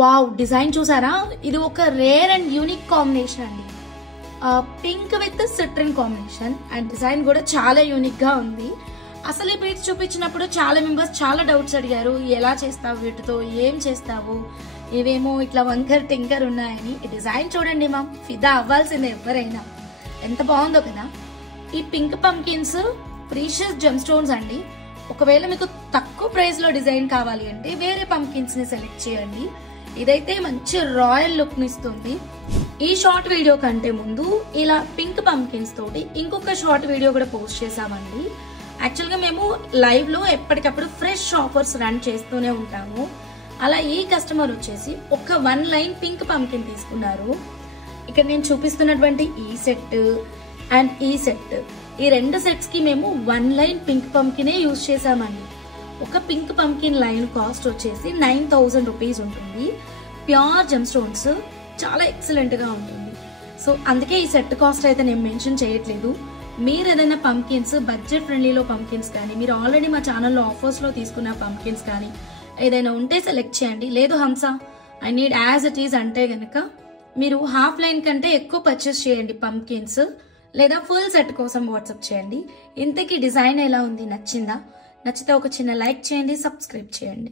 Wow, design చూసారా? ఇది ఒక రేర్ అండ్ యూనిక్ కాంబినేషన్ అండి. Pink with సిట్రిన్ combination and design కూడా చాలా యూనిక్ గా ఉంది. అసలు ఈ బీడ్స్ చూపించినప్పుడు చాలా మెంబర్స్ చాలా డౌట్స్ అడిగారు, ఎలా చేస్తావు వీటితో, ఏం చేస్తావు, ఇవేమో ఇట్లా వంకర్ టింకర్ ఉన్నాయని. ఈ డిజైన్ చూడండి మ్యామ్, ఫిదా అవ్వాల్సిందే ఎవరైనా. ఎంత బాగుందో కదా. ఈ pink pumpkins precious gem stones అండి. ఒకవేళ మీకు తక్కువ ప్రైస్ లో డిజైన్ కావాలి అంటే వేరే పంకిన్స్ ని సెలెక్ట్ చేయండి. ఇదైతే మంచి రాయల్ లుక్ ని ఇస్తుంది. ఈ షార్ట్ వీడియో కంటే ముందు ఇలా పింక్ పంకిన్స్ తోటి ఇంకొక షార్ట్ వీడియో కూడా పోస్ట్ చేసామండి. యాక్చువల్ గా మేము లైవ్ లో ఎప్పటికప్పుడు ఫ్రెష్ ఆఫర్స్ రన్ చేస్తూనే ఉంటాము. అలా ఈ కస్టమర్ వచ్చేసి ఒక 1 లైన్ పింక్ పంకిన్ తీసుకున్నారు. ఇక్కడ నేను చూపిస్తున్నటువంటి ఈ సెట్ అండ్ ఈ సెట్, ఈ 2 సెట్స్ కి మేము 1 లైన్ పింక్ పంకినే యూజ్ చేసామండి. ఒక పింక్ పంకిన్ లైన్ కాస్ట్ వచ్చేసి 9000 రూపీస్ ఉంటుంది. ప్యూర్ జెమ్ స్టోన్స్, చాలా ఎక్సలెంట్ గా ఉంటుంది. సో అందుకే ఈ సెట్ కాస్ట్ అయితే నేను మెన్షన్ చేయట్లేదు. మీరు ఏదైనా పంకిన్స్ బడ్జెట్ ఫ్రెండ్లీలో పంకిన్స్ కానీ, మీరు ఆల్రెడీ మా ఛానల్లో ఆఫర్స్ లో తీసుకున్న పంకిన్స్ కానీ ఏదైనా ఉంటే సెలెక్ట్ చేయండి. లేదు హంస I need as it is అంటే గనక మీరు హాఫ్ లైన్ కంటే ఎక్కువ పర్చేస్ చేయండి పంకిన్స్, లేదా ఫుల్ సెట్ కోసం వాట్సాప్ చేయండి. ఇంతకీ డిజైన్ ఎలా ఉంది, నచ్చిందా? నచ్చితే ఒక చిన్న లైక్ చేయండి, సబ్స్క్రైబ్ చేయండి.